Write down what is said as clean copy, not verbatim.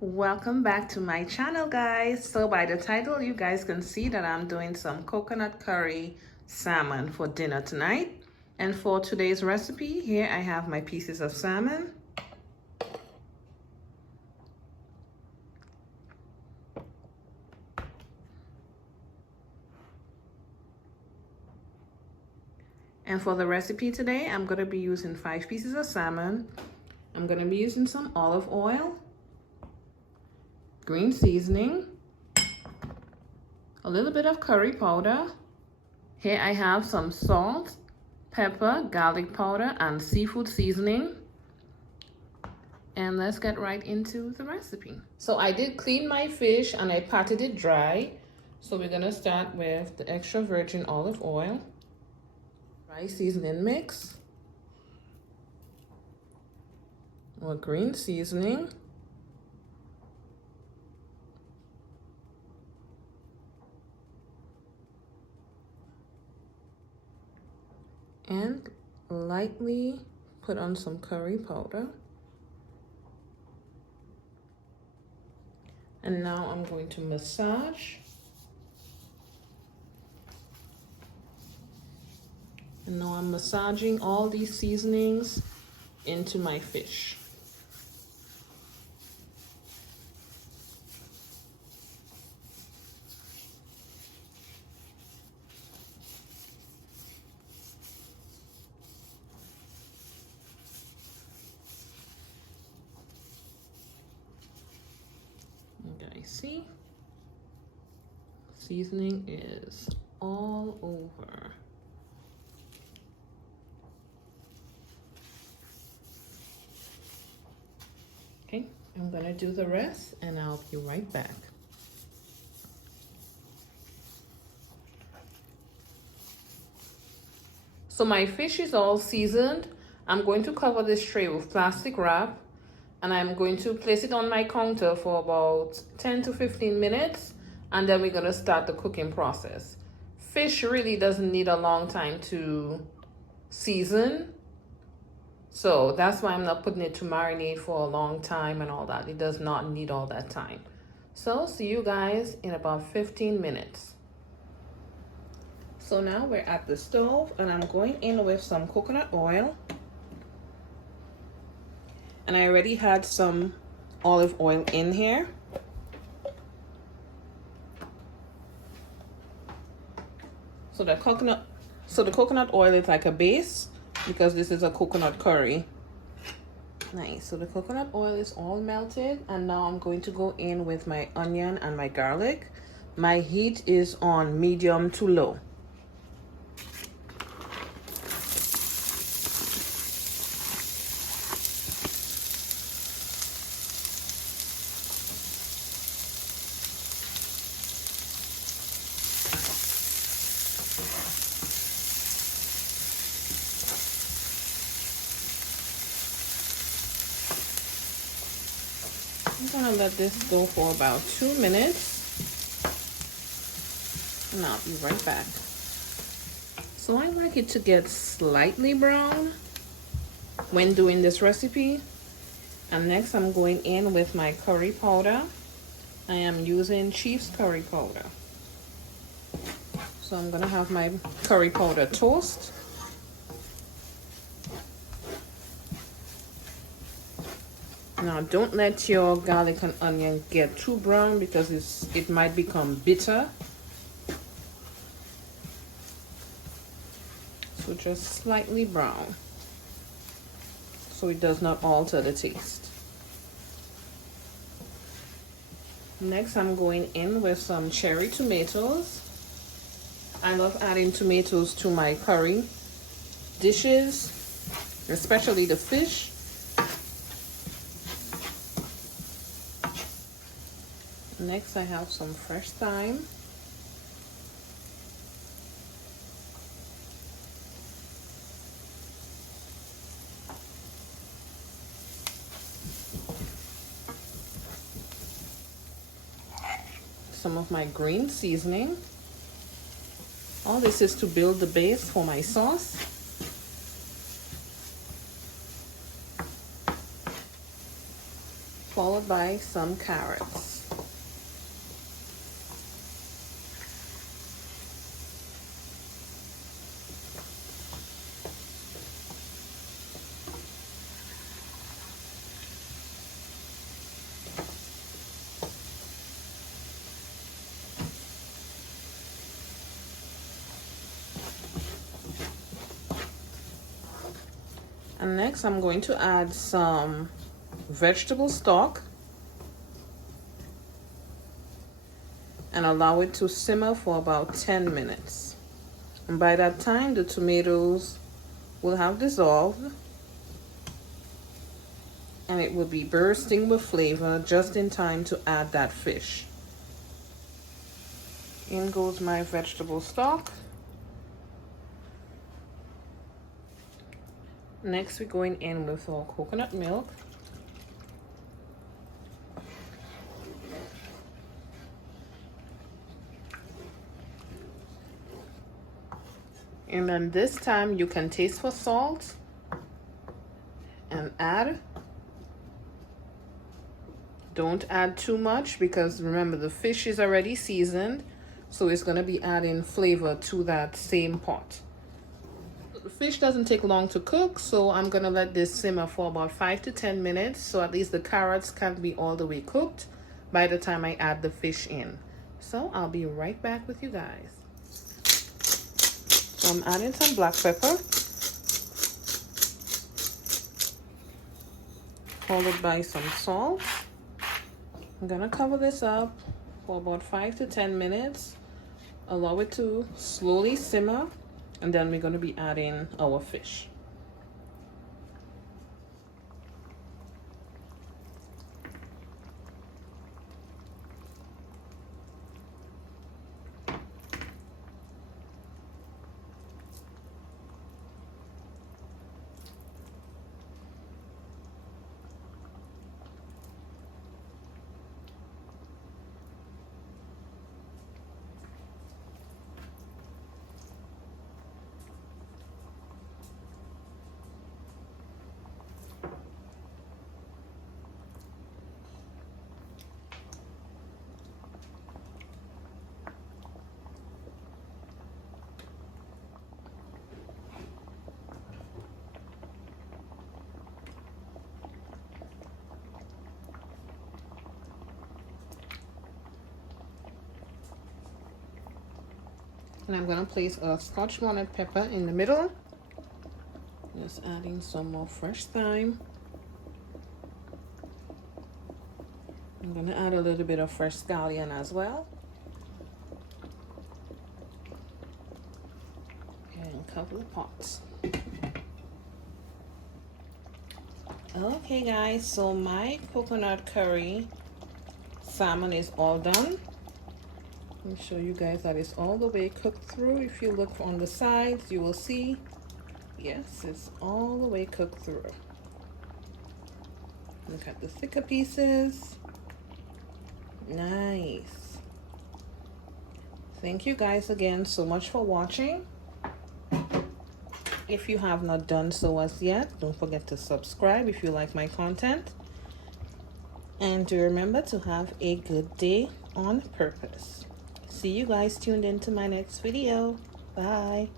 Welcome back to my channel, guys. So by the title, you guys can see that I'm doing some coconut curry salmon for dinner tonight. And for today's recipe, here I have my pieces of salmon. And for the recipe today, I'm going to be using 5 pieces of salmon. I'm going to be using some olive oil, green seasoning, a little bit of curry powder. Here I have some salt, pepper, garlic powder, and seafood seasoning. And let's get right into the recipe. So I did clean my fish and I patted it dry. So we're gonna start with the extra virgin olive oil, dry seasoning mix, or green seasoning, and lightly put on some curry powder. And now I'm going to massage. And now I'm massaging all these seasonings into my fish. Okay, see? Seasoning is all over. Okay, I'm gonna do the rest and I'll be right back. So my fish is all seasoned. I'm going to cover this tray with plastic wrap and I'm going to place it on my counter for about 10 to 15 minutes and then we're gonna start the cooking process. Fish really doesn't need a long time to season. So that's why I'm not putting it to marinate for a long time and all that. It does not need all that time. So see you guys in about 15 minutes. So now we're at the stove and I'm going in with some coconut oil. And I already had some olive oil in here. So the coconut oil is like a base because this is a coconut curry. Nice. So the coconut oil is all melted and now I'm going to go in with my onion and my garlic. My heat is on medium to low. I'm gonna let this go for about 2 minutes and I'll be right back. So I like it to get slightly brown when doing this recipe. And next I'm going in with my curry powder. I am using Chief's curry powder. So I'm gonna have my curry powder toast. Now don't let your garlic and onion get too brown because it might become bitter. So just slightly brown so it does not alter the taste. Next I'm going in with some cherry tomatoes. I love adding tomatoes to my curry dishes, especially the fish. Next I have some fresh thyme. Some of my green seasoning. All this is to build the base for my sauce. followed by some carrots. And next I'm going to add some vegetable stock and allow it to simmer for about 10 minutes. And by that time, the tomatoes will have dissolved and it will be bursting with flavor just in time to add that fish. In goes my vegetable stock. Next, we're going in with our coconut milk. And then this time you can taste for salt and add. Don't add too much because remember the fish is already seasoned, so it's going to be adding flavor to that same pot. The fish doesn't take long to cook, so I'm going to let this simmer for about 5 to 10 minutes so at least the carrots can be all the way cooked by the time I add the fish in. So I'll be right back with you guys. So I'm adding some black pepper, followed by some salt. I'm gonna cover this up for about 5 to 10 minutes. Allow it to slowly simmer, and then we're gonna be adding our fish. And I'm gonna place a Scotch bonnet pepper in the middle. Just adding some more fresh thyme. I'm gonna add a little bit of fresh scallion as well. And cover the pot. Okay guys, so my coconut curry salmon is all done. Let me show you guys that it's all the way cooked through. If you look on the sides, you will see, yes, it's all the way cooked through. Look at the thicker pieces. Nice. Thank you guys again so much for watching. If you have not done so as yet, don't forget to subscribe if you like my content. And do remember to have a good day on purpose. See you guys tuned into my next video. Bye.